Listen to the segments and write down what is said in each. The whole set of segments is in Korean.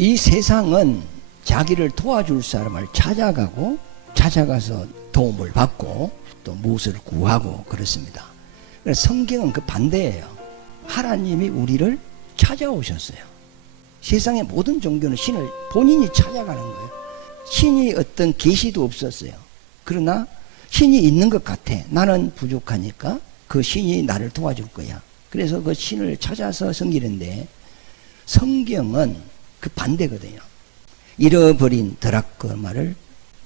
이 세상은 자기를 도와줄 사람을 찾아가서 도움을 받고 또 무엇을 구하고 그렇습니다. 그래서 성경은 그 반대예요. 하나님이 우리를 찾아오셨어요. 세상의 모든 종교는 신을 본인이 찾아가는 거예요. 신이 어떤 계시도 없었어요. 그러나 신이 있는 것 같아. 나는 부족하니까 그 신이 나를 도와줄 거야. 그래서 그 신을 찾아서 섬기는데, 성경은 그 반대거든요. 잃어버린 드라크마를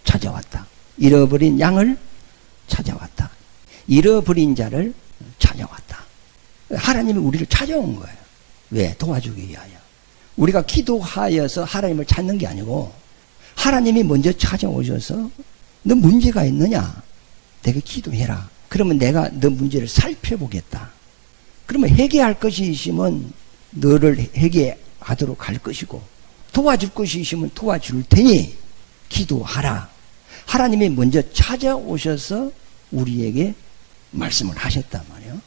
찾아왔다. 잃어버린 양을 찾아왔다. 잃어버린 자를 찾아왔다. 하나님이 우리를 찾아온 거예요. 왜? 도와주기 위하여. 우리가 기도하여서 하나님을 찾는 게 아니고, 하나님이 먼저 찾아오셔서 너 문제가 있느냐? 내게 기도해라. 그러면 내가 너 문제를 살펴보겠다. 그러면 해결할 것이 있으면 너를 해결하도록 할 것이고, 도와줄 것이 있으면 도와줄 테니 기도하라. 하나님이 먼저 찾아오셔서 우리에게 말씀을 하셨단 말이에요.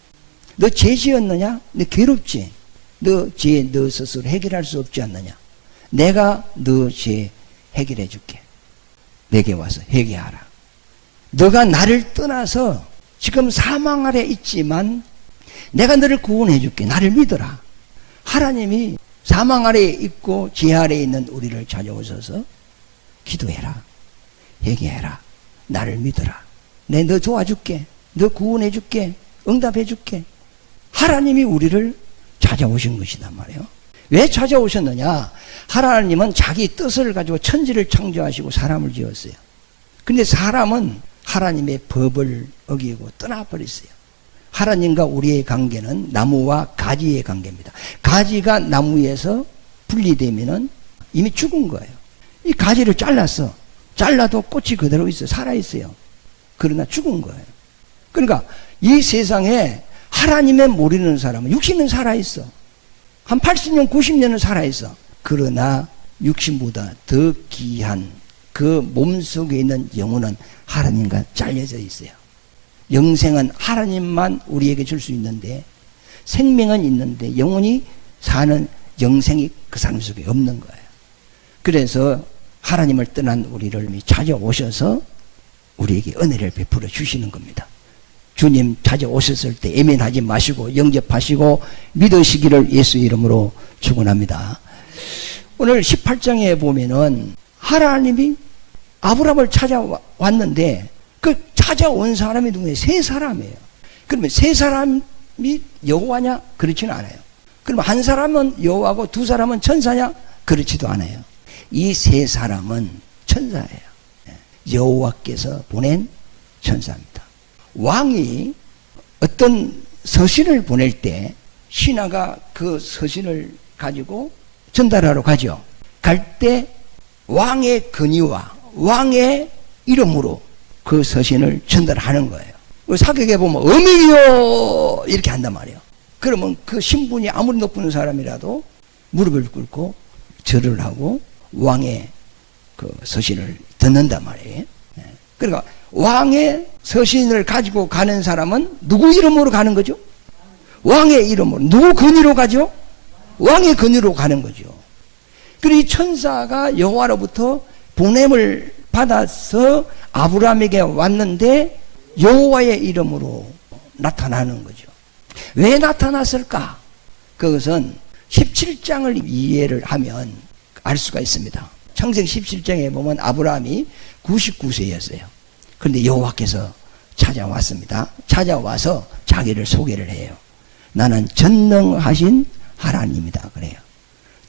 너 죄 지었느냐? 너 괴롭지? 너 죄 너 스스로 해결할 수 없지 않느냐? 내가 너 죄 해결해 줄게. 내게 와서 해결하라. 너가 나를 떠나서 지금 사망 아래 있지만 내가 너를 구원해 줄게. 나를 믿어라. 하나님이 사망 아래에 있고 죄 아래에 있는 우리를 찾아오셔서 기도해라. 회개해라. 나를 믿어라. 내 너 도와줄게. 너 구원해 줄게. 응답해 줄게. 하나님이 우리를 찾아오신 것이단 말이에요. 왜 찾아오셨느냐? 하나님은 자기 뜻을 가지고 천지를 창조하시고 사람을 지었어요. 근데 사람은 하나님의 법을 어기고 떠나버렸어요. 하나님과 우리의 관계는 나무와 가지의 관계입니다. 가지가 나무에서 분리되면은 이미 죽은 거예요. 이 가지를 잘랐어. 잘라도 꽃이 그대로 있어요. 살아있어요. 그러나 죽은 거예요. 그러니까 이 세상에 하나님의 모르는 사람은 육신은 살아있어. 한 80년, 90년은 살아있어. 그러나 육신보다 더 귀한 그 몸속에 있는 영혼은 하나님과 잘려져 있어요. 영생은 하나님만 우리에게 줄 수 있는데, 생명은 있는데 영혼이 사는 영생이 그 사람 속에 없는 거예요. 그래서 하나님을 떠난 우리를 찾아오셔서 우리에게 은혜를 베풀어 주시는 겁니다. 주님 찾아오셨을 때 애면하지 마시고 영접하시고 믿으시기를 예수 이름으로 축원합니다. 오늘 18장에 보면은 하나님이 아브라함을 찾아왔는데 그 찾아온 사람이 누구예요? 세 사람이에요. 그러면 세 사람이 여호와냐? 그렇지는 않아요. 그럼 한 사람은 여호와고 두 사람은 천사냐? 그렇지도 않아요. 이 세 사람은 천사예요. 여호와께서 보낸 천사입니다. 왕이 어떤 서신을 보낼 때 신하가 그 서신을 가지고 전달하러 가죠. 갈 때 왕의 건의와 왕의 이름으로 그 서신을 전달하는 거예요. 사격에 보면 어명이요 이렇게 한단 말이에요. 그러면 그 신분이 아무리 높은 사람이라도 무릎을 꿇고 절을 하고 왕의 그 서신을 듣는단 말이에요. 그러니까 왕의 서신을 가지고 가는 사람은 누구 이름으로 가는 거죠? 왕의 이름으로. 누구 건의로 가죠? 왕의 건의로 가는 거죠. 그리고 이 천사가 여호와로부터 보냄을 받아서 아브라함에게 왔는데 여호와의 이름으로 나타나는 거죠. 왜 나타났을까? 그것은 17장을 이해를 하면 알 수가 있습니다. 창세기 17장에 보면 아브라함이 99세였어요. 그런데 여호와께서 찾아왔습니다. 찾아와서 자기를 소개를 해요. 나는 전능하신 하나님이다 그래요.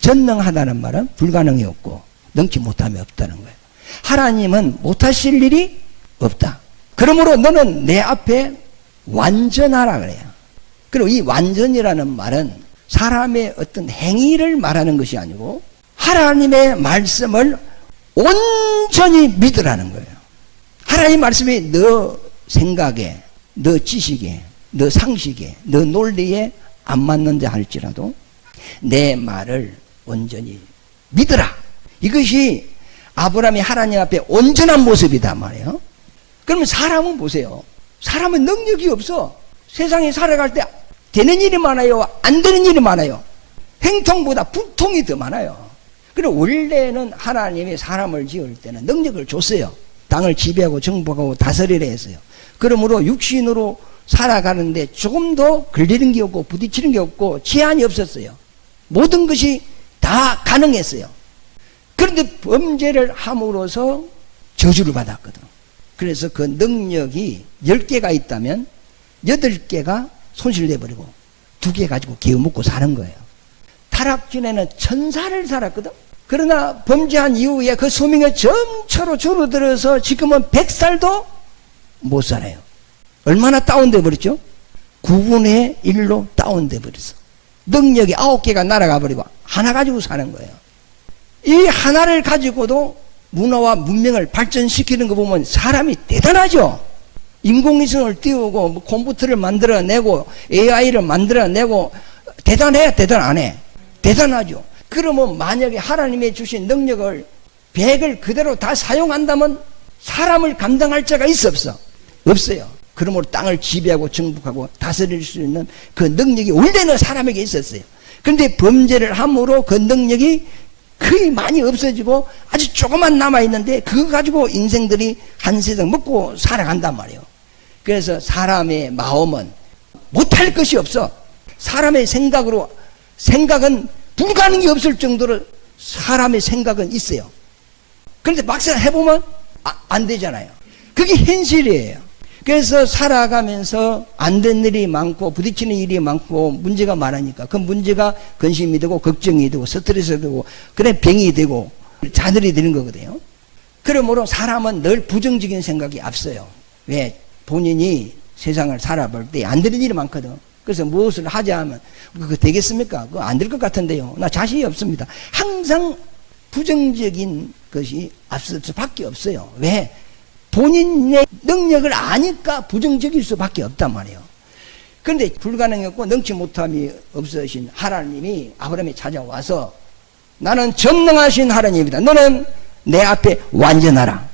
전능하다는 말은 불가능이 없고 능치 못함이 없다는 거예요. 하나님은 못하실 일이 없다. 그러므로 너는 내 앞에 완전하라 그래요. 그리고 이 완전이라는 말은 사람의 어떤 행위를 말하는 것이 아니고 하나님의 말씀을 온전히 믿으라는 거예요. 하나님 말씀이 너 생각에, 너 지식에, 너 상식에, 너 논리에 안 맞는다 할지라도 내 말을 온전히 믿으라. 이것이 아브라함이 하나님 앞에 온전한 모습이다 말이에요. 그러면 사람은 보세요. 사람은 능력이 없어. 세상에 살아갈 때 되는 일이 많아요? 안 되는 일이 많아요? 행통보다 불통이 더 많아요. 그리고 원래는 하나님이 사람을 지을 때는 능력을 줬어요. 땅을 지배하고 정복하고 다스리려 했어요. 그러므로 육신으로 살아가는데 조금 더 걸리는 게 없고 부딪히는 게 없고 제한이 없었어요. 모든 것이 다 가능했어요. 그런데 범죄를 함으로써 저주를 받았거든. 그래서 그 능력이 10개가 있다면 8개가 손실돼버리고 2개 가지고 개어먹고 사는 거예요. 타락전에는 1000살을 살았거든. 그러나 범죄한 이후에 그 수명이 점차로 줄어들어서 지금은 100살도 못 살아요. 얼마나 다운돼 버렸죠? 9분의 1로 다운돼 버렸어. 능력이 9개가 날아가 버리고 하나 가지고 사는 거예요. 이 하나를 가지고도 문화와 문명을 발전시키는 거 보면 사람이 대단하죠. 인공위성을 띄우고 컴퓨터를 만들어내고 AI를 만들어내고 대단해? 대단 안 해? 대단하죠. 그러면 만약에 하나님이 주신 능력을 100을 그대로 다 사용한다면 사람을 감당할 자가 있어 없어? 없어요. 그러므로 땅을 지배하고 정복하고 다스릴 수 있는 그 능력이 원래는 사람에게 있었어요. 그런데 범죄를 함으로 그 능력이 거의 많이 없어지고 아주 조금만 남아있는데 그거 가지고 인생들이 한 세상 먹고 살아간단 말이에요. 그래서 사람의 마음은 못할 것이 없어. 사람의 생각은 불가능이 없을 정도로 사람의 생각은 있어요. 그런데 막상 해보면 안 되잖아요. 그게 현실이에요. 그래서 살아가면서 안 된 일이 많고 부딪히는 일이 많고 문제가 많으니까 그 문제가 근심이 되고 걱정이 되고 스트레스가 되고 그래 병이 되고 자들이 되는 거거든요. 그러므로 사람은 늘 부정적인 생각이 앞서요. 왜? 본인이 세상을 살아볼 때 안 되는 일이 많거든. 그래서 무엇을 하자 하면 그거 되겠습니까? 그거 안 될 것 같은데요. 나 자신이 없습니다. 항상 부정적인 것이 앞설 수밖에 없어요. 왜? 본인의 능력을 아니까 부정적일 수밖에 없단 말이에요. 그런데 불가능했고 능치 못함이 없으신 하나님이 아브라함이 찾아와서 나는 전능하신 하나님이다. 너는 내 앞에 완전하라.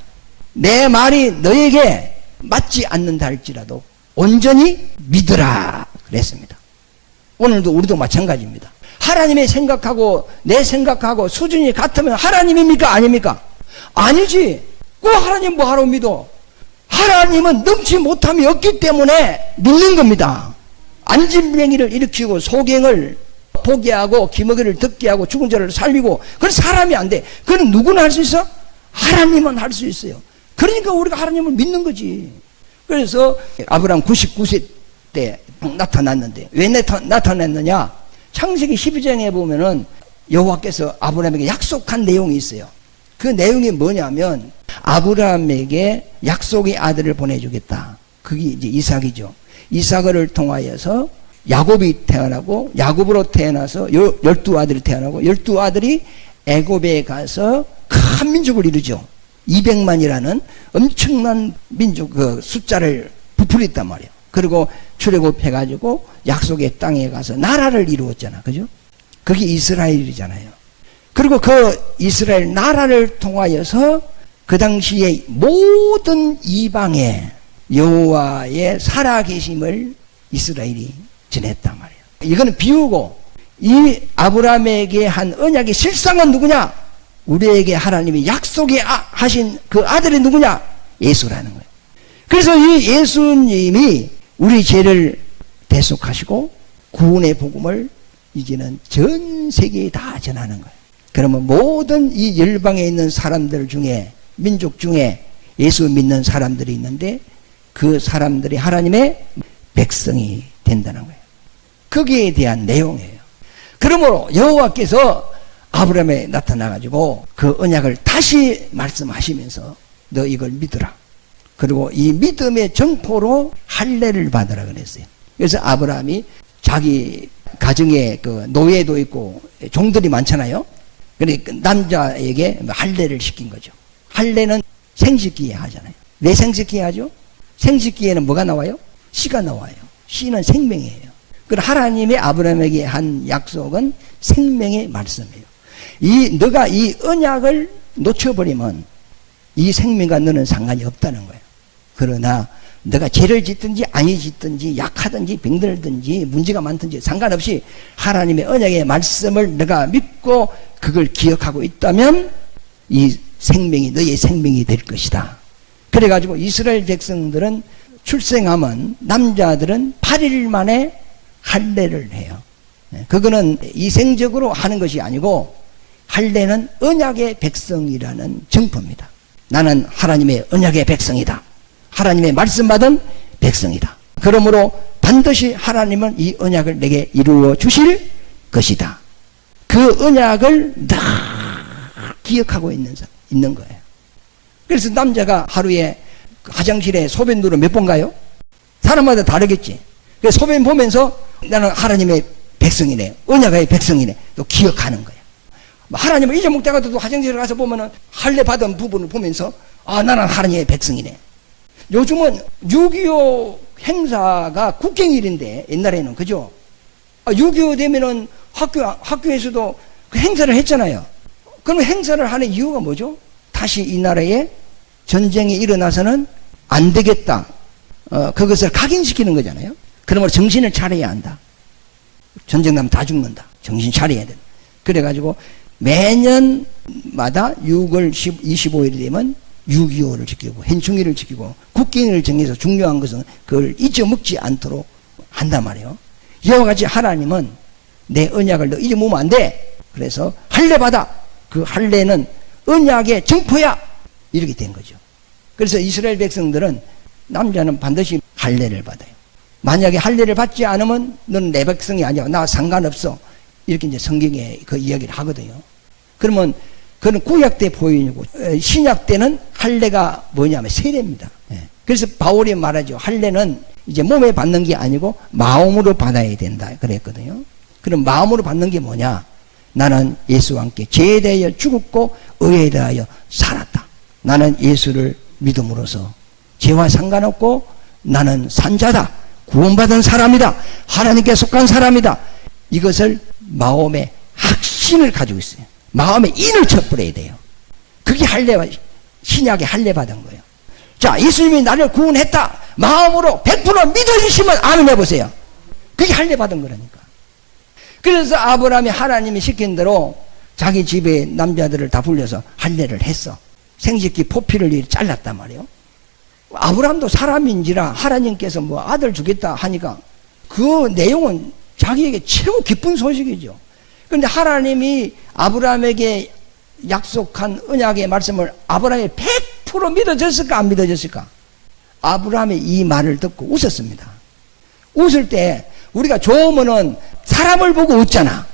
내 말이 너에게 맞지 않는다 할지라도 온전히 믿으라 그랬습니다. 오늘도 우리도 마찬가지입니다. 하나님의 생각하고 내 생각하고 수준이 같으면 하나님입니까? 아닙니까? 아니지. 그 하나님 뭐하러 믿어? 하나님은 능치 못함이 없기 때문에 믿는 겁니다. 안진뱅이를 일으키고 소경을 보게 하고 기머기를 듣게 하고 죽은 자를 살리고 그건 사람이 안 돼. 그건 누구나 할 수 있어? 하나님은 할 수 있어요. 그러니까 우리가 하나님을 믿는 거지. 그래서 아브라함 99세 때 나타났는데 왜 나타났느냐? 창세기 12장에 보면은 여호와께서 아브라함에게 약속한 내용이 있어요. 그 내용이 뭐냐면 아브라함에게 약속의 아들을 보내주겠다. 그게 이제 이삭이죠. 이삭을 통하여서 야곱이 태어나고 야곱으로 태어나서 12아들이 태어나고 12아들이 애굽에 가서 큰 민족을 이루죠. 200만이라는 엄청난 민족 그 숫자를 부풀렸단 말이에요. 그리고 출애굽해가지고 약속의 땅에 가서 나라를 이루었잖아. 그죠? 그게 이스라엘이잖아요. 그리고 그 이스라엘 나라를 통하여서 그 당시에 모든 이방에 여호와의 살아계심을 이스라엘이 전했단 말이에요. 이거는 비유고 이 아브라함에게 한 언약의 실상은 누구냐? 우리에게 하나님이 약속에 하신 그 아들이 누구냐? 예수라는 거예요. 그래서 이 예수님이 우리 죄를 대속하시고 구원의 복음을 이제는 전 세계에 다 전하는 거예요. 그러면 모든 이 열방에 있는 사람들 중에 민족 중에 예수 믿는 사람들이 있는데 그 사람들이 하나님의 백성이 된다는 거예요. 거기에 대한 내용이에요. 그러므로 여호와께서 아브라함에 나타나가지고 그 언약을 다시 말씀하시면서 너 이걸 믿으라. 그리고 이 믿음의 정포로 할례를 받으라 그랬어요. 그래서 아브라함이 자기 가정에 그 노예도 있고 종들이 많잖아요. 그러니까 남자에게 할례를 시킨 거죠. 할례는 생식기에 하잖아요. 왜 생식기에 하죠? 생식기에는 뭐가 나와요? 씨가 나와요. 씨는 생명이에요. 그럼 하나님의 아브라함에게 한 약속은 생명의 말씀이에요. 너가 이 언약을 놓쳐버리면 이 생명과 너는 상관이 없다는 거예요. 그러나 내가 죄를 짓든지 아니 짓든지 약하든지 병들든지 문제가 많든지 상관없이 하나님의 언약의 말씀을 내가 믿고 그걸 기억하고 있다면 이 생명이 너의 생명이 될 것이다. 그래가지고 이스라엘 백성들은 출생하면 남자들은 8일 만에 할례를 해요. 그거는 이생적으로 하는 것이 아니고 할례는 언약의 백성이라는 증거입니다. 나는 하나님의 언약의 백성이다. 하나님의 말씀 받은 백성이다. 그러므로 반드시 하나님은 이 언약을 내게 이루어 주실 것이다. 그 언약을 다 기억하고 있는 거예요. 그래서 남자가 하루에 화장실에 소변으로 몇 번 가요? 사람마다 다르겠지. 그래서 소변 보면서 나는 하나님의 백성이네, 언약의 백성이네, 또 기억하는 거야. 하나님을 잊어먹다가도 또 화장실에 가서 보면은 할례 받은 부분을 보면서 아, 나는 하나님의 백성이네. 요즘은 6.25 행사가 국경일인데 옛날에는 그죠? 6.25 되면은 학교에서도 그 행사를 했잖아요. 그러면 행사를 하는 이유가 뭐죠? 다시 이 나라에 전쟁이 일어나서는 안 되겠다. 그것을 각인시키는 거잖아요. 그러므로 정신을 차려야 한다. 전쟁 나면 다 죽는다. 정신 차려야 된다. 그래가지고 매년마다 6월 25일이 되면 6.25를 지키고 현충일을 지키고 국경일을 정해서 중요한 것은 그걸 잊어먹지 않도록 한단 말이에요. 이와 같이 하나님은 내 언약을 너 잊어먹으면 안 돼. 그래서 할례 받아. 그 할례는 언약의 증포야. 이렇게 된 거죠. 그래서 이스라엘 백성들은 남자는 반드시 할례를 받아요. 만약에 할례를 받지 않으면 너는 내 백성이 아니야. 나 상관없어. 이렇게 이제 성경에 그 이야기를 하거든요. 그러면 그는 구약 때 보이고 신약 때는 할례가 뭐냐면 세례입니다. 그래서 바울이 말하죠. 할례는 이제 몸에 받는 게 아니고 마음으로 받아야 된다 그랬거든요. 그럼 마음으로 받는 게 뭐냐? 나는 예수와 함께 죄에 대하여 죽었고 의에 대하여 살았다. 나는 예수를 믿음으로써 죄와 상관없고 나는 산자다. 구원받은 사람이다. 하나님께 속한 사람이다. 이것을 마음의 확신을 가지고 있어요. 마음에 인을 쳐버려야 돼요. 그게 신약의 할례 받은 거예요. 자, 예수님이 나를 구원했다. 마음으로 100% 믿어주시면 아멘 해보세요. 그게 할례 받은 거라니까. 그래서 아브라함이 하나님이 시킨 대로 자기 집에 남자들을 다 불려서 할례를 했어. 생식기 포피를 잘랐단 말이에요. 아브라함도 사람인지라 하나님께서 뭐 아들 주겠다 하니까 그 내용은 자기에게 최고 기쁜 소식이죠. 그런데 하나님이 아브라함에게 약속한 언약의 말씀을 아브라함이 100% 믿어졌을까 안 믿어졌을까? 아브라함이 이 말을 듣고 웃었습니다. 웃을 때 우리가 좋으면은 사람을 보고 웃잖아.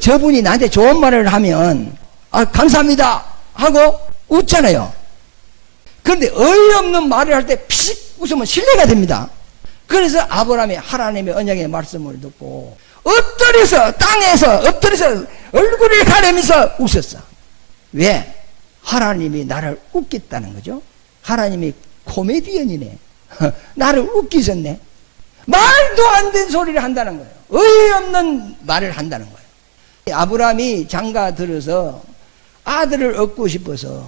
저분이 나한테 좋은 말을 하면 감사합니다 하고 웃잖아요. 그런데 어이없는 말을 할 때 피식 웃으면 신뢰가 됩니다. 그래서 아브라함이 하나님의 언약의 말씀을 듣고 땅에서 엎드려서 얼굴을 가리면서 웃었어. 왜? 하나님이 나를 웃겠다는 거죠. 하나님이 코미디언이네. 나를 웃기셨네. 말도 안 되는 소리를 한다는 거예요. 어이없는 말을 한다는 거예요. 아브라함이 장가 들어서 아들을 얻고 싶어서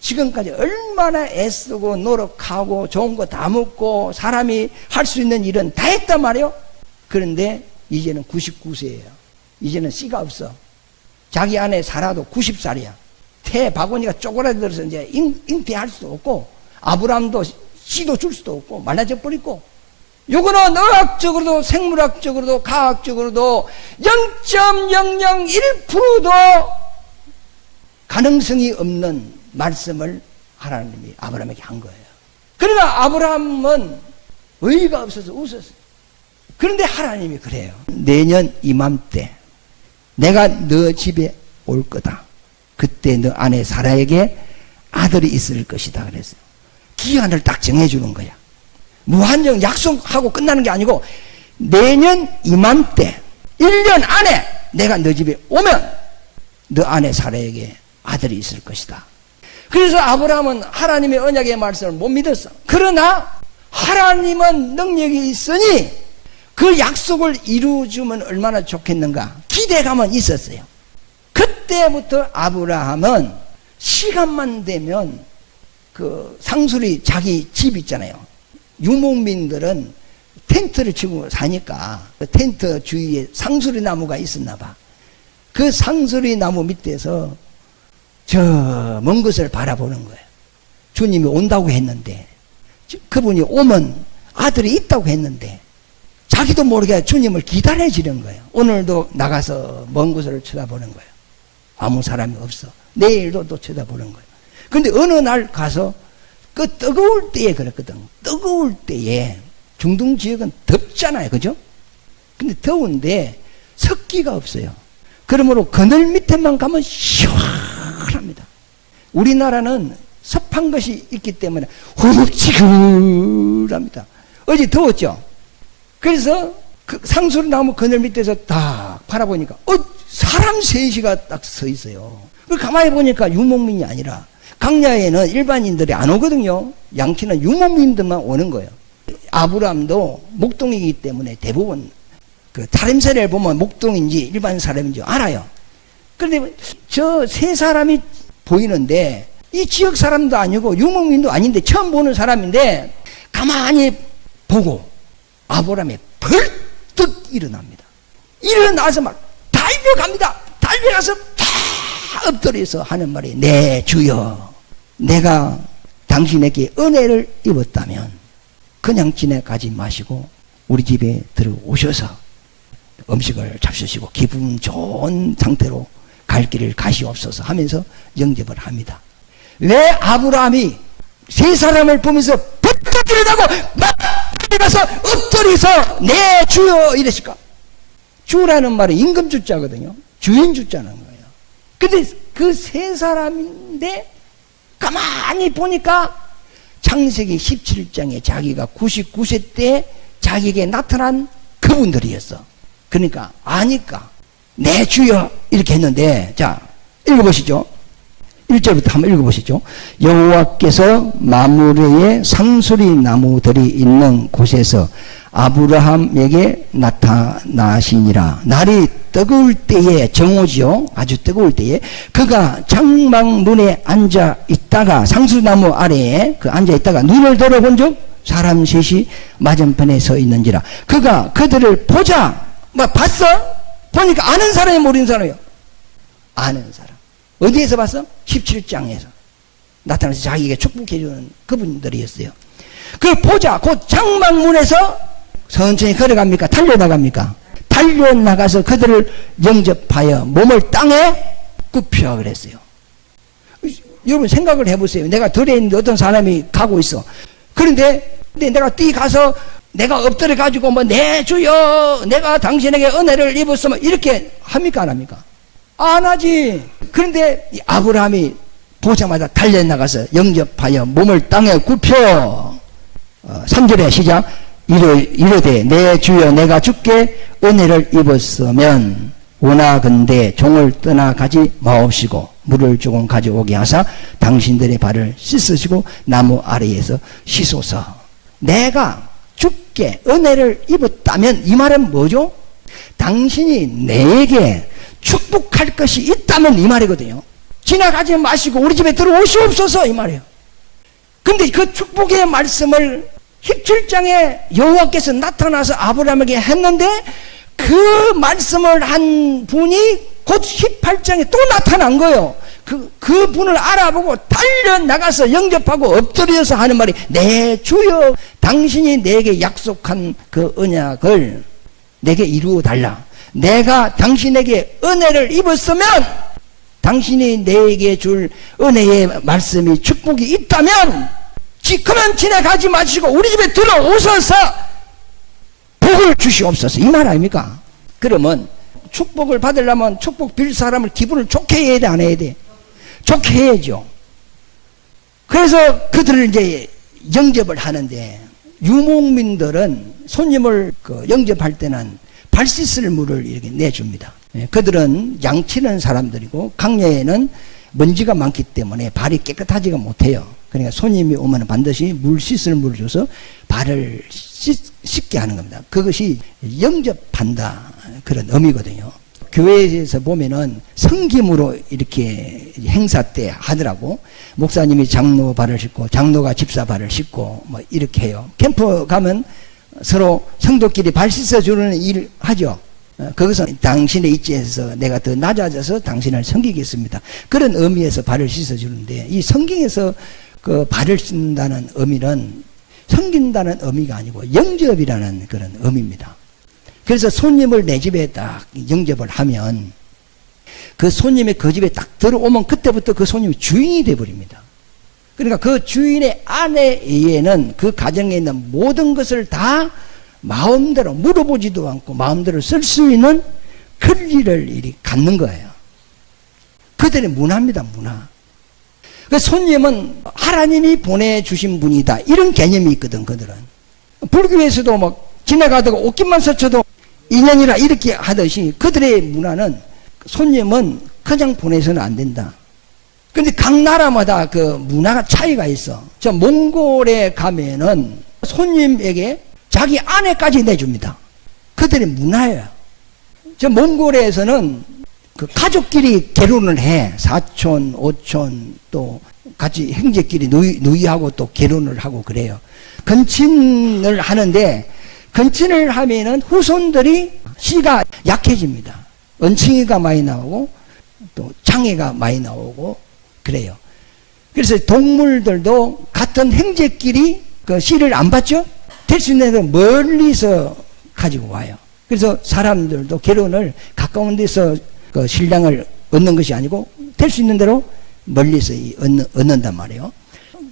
지금까지 얼마나 애쓰고 노력하고 좋은 거 다 먹고 사람이 할 수 있는 일은 다 했단 말이에요. 그런데 이제는 99세예요. 이제는 씨가 없어. 자기 안에 살아도 90살이야. 태 바구니가 쪼그라들어서 이제 잉태할 수도 없고 아브라함도 씨도 줄 수도 없고 말라져 버리고 요거는 의학적으로도 생물학적으로도 과학적으로도 0.001%도 가능성이 없는 말씀을 하나님이 아브라함에게 한 거예요. 그러나 아브라함은 의의가 없어서 웃었어요. 그런데 하나님이 그래요. 내년 이맘때 내가 너 집에 올 거다. 그때 너 아내 사라에게 아들이 있을 것이다 그랬어요. 기한을 딱 정해주는 거야. 무한정 약속하고 끝나는 게 아니고 내년 이맘때 1년 안에 내가 너 집에 오면 너 아내 사라에게 아들이 있을 것이다. 그래서 아브라함은 하나님의 언약의 말씀을 못 믿었어. 그러나 하나님은 능력이 있으니 그 약속을 이루어주면 얼마나 좋겠는가 기대감은 있었어요. 그때부터 아브라함은 시간만 되면 그 상수리 자기 집 있잖아요. 유목민들은 텐트를 치고 사니까 그 텐트 주위에 상수리 나무가 있었나 봐. 그 상수리 나무 밑에서 저 먼 곳을 바라보는 거예요. 주님이 온다고 했는데, 그분이 오면 아들이 있다고 했는데 자기도 모르게 주님을 기다려지는 거예요. 오늘도 나가서 먼 곳을 쳐다보는 거예요. 아무 사람이 없어. 내일도 또 쳐다보는 거예요. 그런데 어느 날 가서 그 뜨거울 때에 그랬거든. 뜨거울 때에 중동 지역은 덥잖아요. 그죠? 근데 더운데 습기가 없어요. 그러므로 그늘 밑에만 가면 시원합니다. 우리나라는 습한 것이 있기 때문에 후덥지근합니다. 어제 더웠죠? 그래서 그 상수리 나무 그늘 밑에서 딱 바라보니까 사람 셋이가 딱 서 있어요. 가만히 보니까 유목민이 아니라, 강야에는 일반인들이 안 오거든요. 양치는 유목민들만 오는 거예요. 아브라함도 목동이기 때문에 대부분 그 다림새를 보면 목동인지 일반 사람인지 알아요. 그런데 저 세 사람이 보이는데 이 지역 사람도 아니고 유목민도 아닌데 처음 보는 사람인데 가만히 보고 아브라함이 벌떡 일어납니다. 일어나서 막 달려갑니다. 달려가서 다 엎드려서 하는 말이, 네 주여, 내가 당신에게 은혜를 입었다면 그냥 지나가지 마시고 우리 집에 들어오셔서 음식을 잡수시고 기분 좋은 상태로 갈 길을 가시옵소서 하면서 영접을 합니다. 왜 아브라함이 세 사람을 보면서 벌떡 일어나고 막 가서 엎드려서 네 주여 이랬을까? 주라는 말은 임금 주자거든요. 주인 주자는 거예요. 근데 그 세 사람인데 가만히 보니까 창세기 17장에 자기가 99세 때 자기에게 나타난 그분들이었어. 그러니까 아니까 네 주여 이렇게 했는데, 자 읽어보시죠. 1절부터 한번 읽어보시죠. 여호와께서 마므레의 상수리 나무들이 있는 곳에서 아브라함에게 나타나시니라. 날이 뜨거울 때에, 정오지요, 아주 뜨거울 때에 그가 장막문에 앉아 있다가, 상수나무 아래에 그 앉아 있다가 눈을 들어본 적 사람 셋이 맞은편에 서 있는지라. 그가 그들을 보자, 뭐 봤어? 보니까 아는 사람이 모르는 사람이요. 아는 사람. 어디에서 봤어? 17장에서 나타나서 자기에게 축복해주는 그분들이었어요. 그걸 보자, 곧 장막문에서 천천히 걸어갑니까? 달려나갑니까? 달려나가서 그들을 영접하여 몸을 땅에 굽혀 그랬어요. 여러분 생각을 해보세요. 내가 들에 있는데 어떤 사람이 가고 있어. 그런데 내가 뛰 가서 내가 엎드려 가지고 뭐 네 주여 내가 당신에게 은혜를 입었으면 이렇게 합니까? 안 합니까? 안 하지. 그런데 아브라함이 보자마자 달려나가서 영접하여 몸을 땅에 굽혀 3절에 시작. 이르되 내 주여 내가 주께 은혜를 입었으면 원하건대 종을 떠나가지 마옵시고 물을 조금 가져오게 하사 당신들의 발을 씻으시고 나무 아래에서 씻소서. 내가 주께 은혜를 입었다면 이 말은 뭐죠? 당신이 내게 축복할 것이 있다면 이 말이거든요. 지나가지 마시고 우리 집에 들어오시옵소서 이 말이에요. 근데 그 축복의 말씀을 17장에 여호와께서 나타나서 아브라함에게 했는데 그 말씀을 한 분이 곧 18장에 또 나타난 거예요. 그 분을 알아보고 달려나가서 영접하고 엎드려서 하는 말이, 내 주여 당신이 내게 약속한 그 언약을 내게 이루어 달라. 내가 당신에게 은혜를 입었으면 당신이 내게 줄 은혜의 말씀이 축복이 있다면 그만 지나가지 마시고 우리 집에 들어오셔서 복을 주시옵소서 이 말 아닙니까? 그러면 축복을 받으려면 축복 빌 사람을 기분을 좋게 해야 돼, 안 해야 돼? 좋게 해야죠. 그래서 그들을 이제 영접을 하는데, 유목민들은 손님을 영접할 때는 발 씻을 물을 이렇게 내줍니다. 그들은 양치는 사람들이고 강야에는 먼지가 많기 때문에 발이 깨끗하지가 못해요. 그러니까 손님이 오면 반드시 물 씻을 물을 줘서 발을 씻게 하는 겁니다. 그것이 영접한다 그런 의미거든요. 교회에서 보면은 성김으로 이렇게 행사 때 하더라고. 목사님이 장로 발을 싣고 장로가 집사 발을 싣고 뭐 이렇게 해요. 캠프 가면 서로 성도끼리 발 씻어주는 일 하죠. 그것은 당신의 입지에서 내가 더 낮아져서 당신을 섬기겠습니다. 그런 의미에서 발을 씻어주는데, 이 성경에서 그 발을 씻는다는 의미는 섬긴다는 의미가 아니고 영접이라는 그런 의미입니다. 그래서 손님을 내 집에 딱 영접을 하면 그 손님이 그 집에 딱 들어오면 그때부터 그 손님이 주인이 되어버립니다. 그러니까 그 주인의 아내에 의해는 그 가정에 있는 모든 것을 다 마음대로 물어보지도 않고 마음대로 쓸 수 있는 권리를 이리 갖는 거예요. 그들의 문화입니다, 문화. 그 손님은 하나님이 보내주신 분이다, 이런 개념이 있거든, 그들은. 불교에서도 뭐 지나가다가 옷깃만 스쳐도 인연이라 이렇게 하듯이 그들의 문화는 손님은 그냥 보내서는 안 된다. 근데 각 나라마다 그 문화가 차이가 있어. 저 몽골에 가면은 손님에게 자기 아내까지 내줍니다. 그들의 문화예요. 저 몽골에서는 그 가족끼리 결혼을 해. 사촌, 오촌, 또 같이 형제끼리 누이하고 또 결혼을 하고 그래요. 건친을 하는데, 건친을 하면은 후손들이 씨가 약해집니다. 은칭이가 많이 나오고 또 장애가 많이 나오고 그래요. 그래서 동물들도 같은 형제끼리 그 씨를 안 받죠? 될 수 있는 데는 멀리서 가지고 와요. 그래서 사람들도 결혼을 가까운 데서 그 신랑을 얻는 것이 아니고 될 수 있는 대로 멀리서 얻는단 말이에요.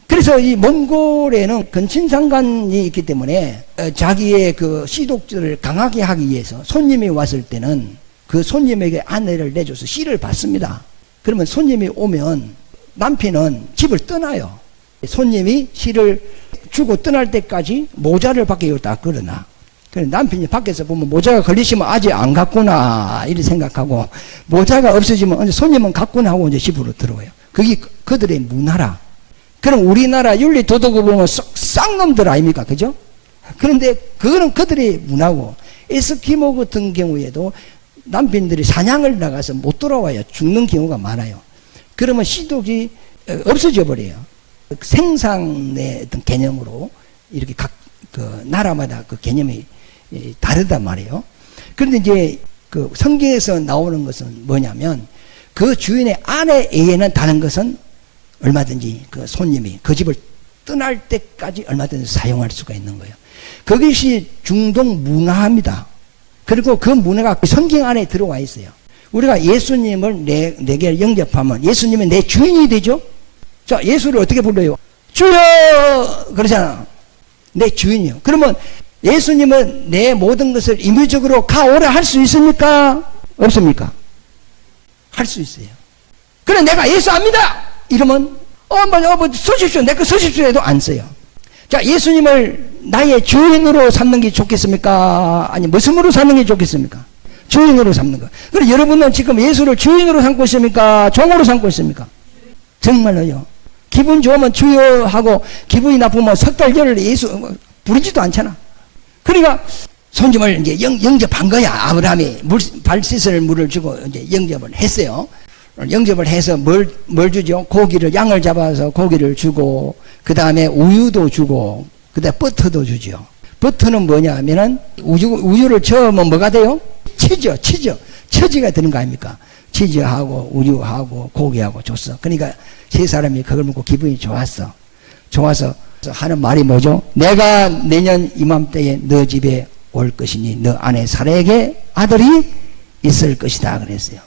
그래서 이 몽골에는 건친상간이 있기 때문에 자기의 그 씨독들을 강하게 하기 위해서 손님이 왔을 때는 그 손님에게 아내를 내줘서 씨를 받습니다. 그러면 손님이 오면 남편은 집을 떠나요. 손님이 씨를 주고 떠날 때까지 모자를 밖에 딱 걸어놔. 그래 남편이 밖에서 보면 모자가 걸리시면 아직 안 갔구나 이렇게 생각하고, 모자가 없어지면 손님은 갔구나 하고 이제 집으로 들어와요. 그게 그들의 문화라. 그럼 우리나라 윤리 도덕을 보면 쌍놈들 아닙니까? 그죠? 그런데 그거는 그들의 문화고, 에스키모 같은 경우에도 남편들이 사냥을 나가서 못 돌아와요. 죽는 경우가 많아요. 그러면 씨독이 없어져 버려요. 생산의 어떤 개념으로 이렇게 각 그 나라마다 그 개념이 다르단 말이에요. 그런데 이제 그 성경에서 나오는 것은 뭐냐면, 그 주인의 아내에 의해는 다른 것은 얼마든지 그 손님이 그 집을 떠날 때까지 얼마든지 사용할 수가 있는 거예요. 그것이 중동 문화입니다. 그리고 그 문화가 성경 안에 들어와 있어요. 우리가 예수님을 내게 영접하면 예수님은 내 주인이 되죠. 자, 예수를 어떻게 불러요? 주여! 그러잖아. 내 주인이요. 그러면 예수님은 내 모든 것을 임의적으로 가오라 할 수 있습니까? 없습니까? 할 수 있어요. 그래 내가 예수 압니다! 이러면 뭐 쓰십시오. 내 거 쓰십시오 해도 안 써요. 자, 예수님을 나의 주인으로 삼는 게 좋겠습니까? 아니 무슨으로 삼는 게 좋겠습니까? 주인으로 삼는 거. 그럼 여러분은 지금 예수를 주인으로 삼고 있습니까? 종으로 삼고 있습니까? 정말로요. 기분 좋으면 주여 하고 기분이 나쁘면 석 달 열흘 예수 부르지도 않잖아. 그러니까 손님을 이제 영접한 거야. 아브라함이 발 씻을 물을 주고 이제 영접을 했어요. 영접을 해서 뭘 주죠? 양을 잡아서 고기를 주고, 그 다음에 우유도 주고, 그 다음에 버터도 주죠. 버터는 뭐냐 하면은 우유를 저으면 뭐가 돼요? 치즈가 되는 거 아닙니까? 치즈하고 우유하고 고기하고 줬어. 그러니까 세 사람이 그걸 먹고 기분이 좋아서 하는 말이 뭐죠? 내가 내년 이맘때에 너 집에 올 것이니 너 아내 사라에게 아들이 있을 것이다 그랬어요.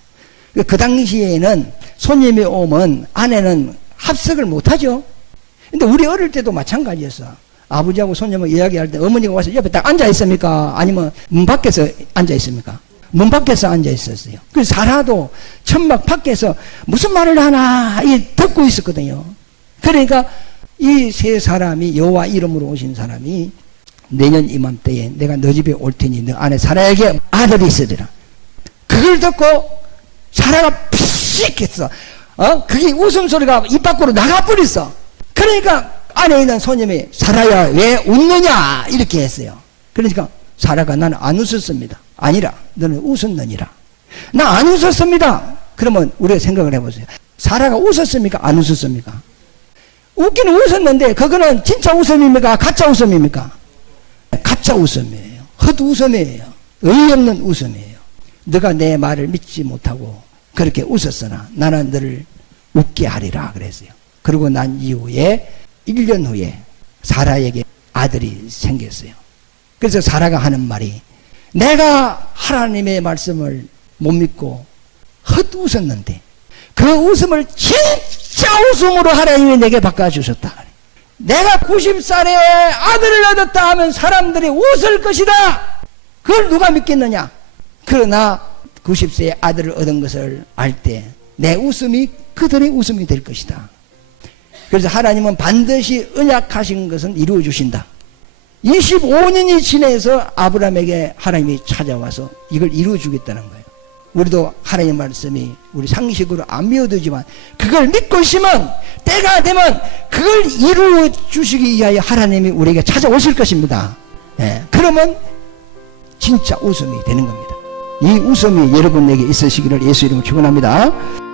그 당시에는 손님이 오면 아내는 합석을 못하죠. 근데 우리 어릴 때도 마찬가지였어. 아버지하고 손님을 이야기할 때 어머니가 와서 옆에 딱 앉아 있습니까? 아니면 문 밖에서 앉아 있습니까? 문 밖에서 앉아 있었어요. 그래서 살아도 천막 밖에서 무슨 말을 하나 듣고 있었거든요. 그러니까 이 세 사람이 여호와 이름으로 오신 사람이 내년 이맘때에 내가 너 집에 올 테니 너 아내 사라에게 아들이 있으리라. 그걸 듣고 사라가 피식 했어. 그게 웃음소리가 입 밖으로 나가버렸어. 그러니까 안에 있는 손님이 사라야 왜 웃느냐 이렇게 했어요. 그러니까 사라가 나는 안 웃었습니다. 아니라 너는 웃었느니라. 나 안 웃었습니다. 그러면 우리가 생각을 해보세요. 사라가 웃었습니까? 안 웃었습니까? 웃기는 웃었는데 그거는 진짜 웃음입니까? 가짜 웃음입니까? 가짜 웃음이에요. 헛웃음이에요. 어이없는 웃음이에요. 너가 내 말을 믿지 못하고 그렇게 웃었으나 나는 너를 웃게 하리라 그랬어요. 그리고 난 이후에 1년 후에 사라에게 아들이 생겼어요. 그래서 사라가 하는 말이 내가 하나님의 말씀을 못 믿고 헛웃었는데 그 웃음을 진짜 웃음으로 하나님이 내게 바꿔주셨다. 내가 90살에 아들을 얻었다 하면 사람들이 웃을 것이다. 그걸 누가 믿겠느냐? 그러나 90세에 아들을 얻은 것을 알 때 내 웃음이 그들의 웃음이 될 것이다. 그래서 하나님은 반드시 언약하신 것은 이루어 주신다. 25년이 지나서 아브라함에게 하나님이 찾아와서 이걸 이루어 주겠다는 거예요. 우리도 하나님의 말씀이 우리 상식으로 안 믿어지만 그걸 믿고 있으면 때가 되면 그걸 이루어 주시기 위하여 하나님이 우리에게 찾아오실 것입니다. 예, 그러면 진짜 웃음이 되는 겁니다. 이 웃음이 여러분에게 있으시기를 예수 이름으로 축원합니다.